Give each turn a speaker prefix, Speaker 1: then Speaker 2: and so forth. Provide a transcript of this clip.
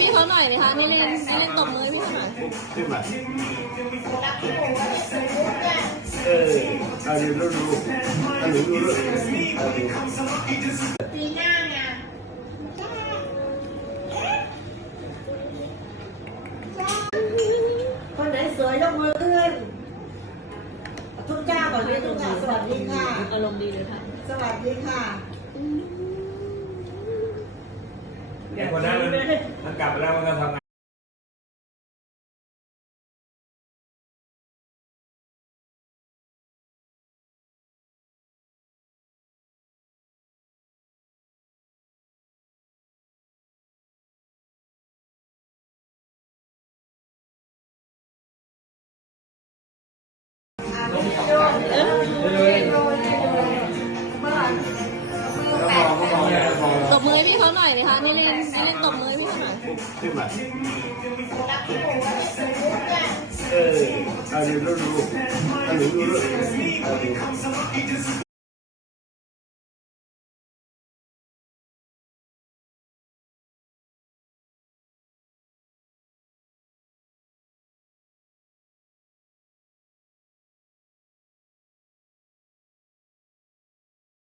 Speaker 1: ดิคะนี่เล่นนี่เล่นตบมือให้พี่เขาหน่อย
Speaker 2: ขึ้นมาเออเอาดูดูดูเอาดูดูดูเอาดู
Speaker 3: ปีหน้าไง
Speaker 4: คนไหนสวยยกมือขึ้นทุกเจ้าก่อนเลยทุกเจ้าสวัสดีค่ะ
Speaker 1: อารมณ์ดีเลยค่ะ
Speaker 4: สวัสดีค่ะ
Speaker 5: ไอ้ คนนั้นมันกลับไปแล้วมันก็ทำงาน
Speaker 1: ตบมื อพี่เขาหน่อยดิคะนี่เล่นนี่เล่นตบมือพี่เขาหน่อย
Speaker 2: ขึ้นมาเออเอาดูดูดูเอาดูดู